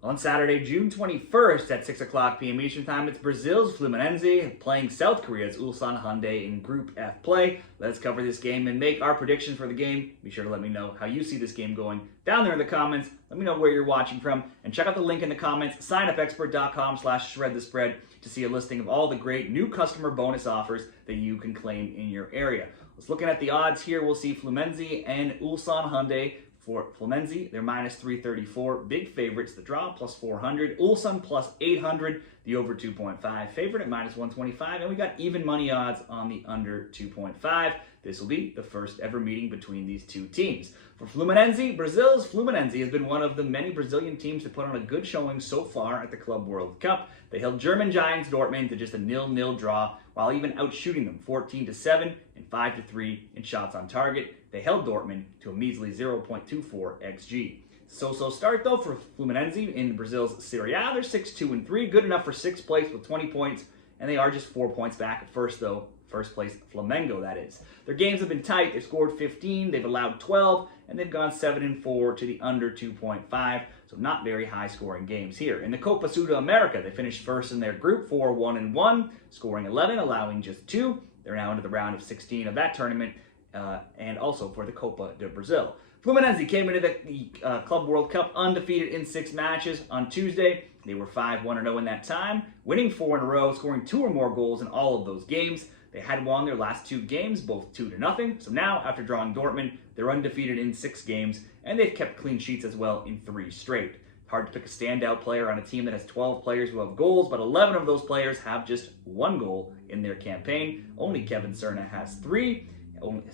On Saturday, June 21st at 6 o'clock p.m. Eastern Time, it's Brazil's Fluminense playing South Korea's Ulsan Hyundai in Group F play. Let's cover this game and make our predictions for the game. Be sure to let me know how you see this game going down there in the comments. Let me know where you're watching from, and check out the link in the comments, signupexpert.com/shredthespread to see a listing of all the great new customer bonus offers that you can claim in your area. Let's looking at the odds here. We'll see Fluminense and Ulsan Hyundai. For Fluminense, they're minus 334. Big favorites, the draw plus 400. Ulsan plus 800. The over 2.5 favorite at minus 125. And we got even money odds on the under 2.5. This will be the first ever meeting between these two teams. For Fluminense, Brazil's Fluminense has been one of the many Brazilian teams to put on a good showing so far at the Club World Cup. They held German giants Dortmund to just a 0-0 draw, while even outshooting them 14-7 and 5-3 in shots on target. They held Dortmund to a measly 0.24 xG. So start though for Fluminense in Brazil's Serie A. They're 6-2-3, good enough for 6th place with 20 points, and they are just 4 points back at first though. First place Flamengo, that is. Their games have been tight. They've scored 15, they've allowed 12, and they've gone 7-4 to the under 2.5, so not very high scoring games here. In the Copa Sudamerica, they finished first in their group, 4-1-1, scoring 11, allowing just 2. They're now into the round of 16 of that tournament, and also for the Copa do Brazil. Fluminense came into the Club World Cup undefeated in 6 matches on Tuesday. They were 5-1-0 in that time, winning 4 in a row, scoring 2 or more goals in all of those games. They had won their last 2 games, both 2-0. So now, after drawing Dortmund, they're undefeated in 6 games, and they've kept clean sheets as well in 3 straight. Hard to pick a standout player on a team that has 12 players who have goals, but 11 of those players have just 1 goal in their campaign. Only Kevin Serna has 3,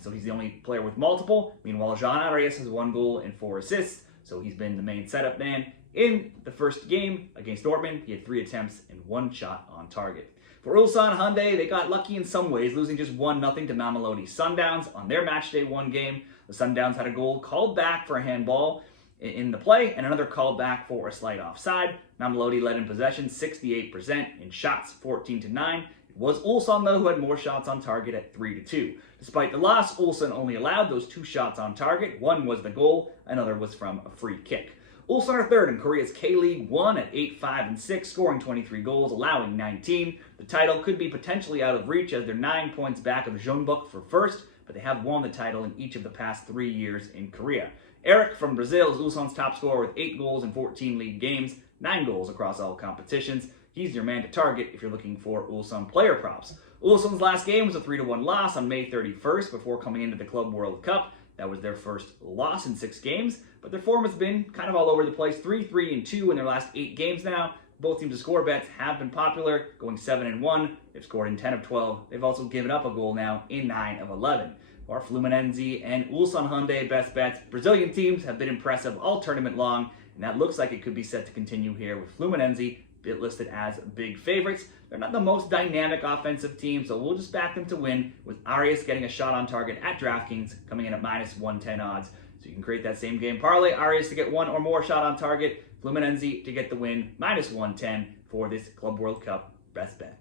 so he's the only player with multiple. Meanwhile, Jean Arias has 1 goal and 4 assists, so he's been the main setup man. In the first game against Dortmund, he had 3 attempts and 1 shot on target. For Ulsan Hyundai, they got lucky in some ways, losing just 1-0 to Mamelodi Sundowns on their Matchday 1 game. The Sundowns had a goal called back for a handball in the play, and another called back for a slight offside. Mamelodi led in possession 68%, in shots 14-9. It was Ulsan, though, who had more shots on target at 3-2. Despite the loss, Ulsan only allowed those 2 shots on target. One was the goal, another was from a free kick. Ulsan are third in Korea's K-League 1 at 8-5-6, scoring 23 goals, allowing 19. The title could be potentially out of reach as they're 9 points back of Jeonbuk for first, but they have won the title in each of the past 3 years in Korea. Eric from Brazil is Ulsan's top scorer with 8 goals in 14 league games, 9 goals across all competitions. He's your man to target if you're looking for Ulsan player props. Ulsan's last game was a 3-1 loss on May 31st before coming into the Club World Cup. That was their first loss in 6 games, but their form has been kind of all over the place. 3-3-2 in their last 8 games now. Both teams to score bets have been popular, going 7-1. They've scored in 10 of 12. They've also given up a goal now in 9 of 11. Our Fluminense and Ulsan Hyundai best bets. Brazilian teams have been impressive all tournament long, and that looks like it could be set to continue here with Fluminense listed as big favorites. They're not the most dynamic offensive team, so we'll just back them to win, with Arias getting a shot on target at DraftKings, coming in at minus 110 odds. So you can create that same game parlay. Arias to get 1 or more shot on target. Fluminense to get the win, minus 110 for this Club World Cup best bet.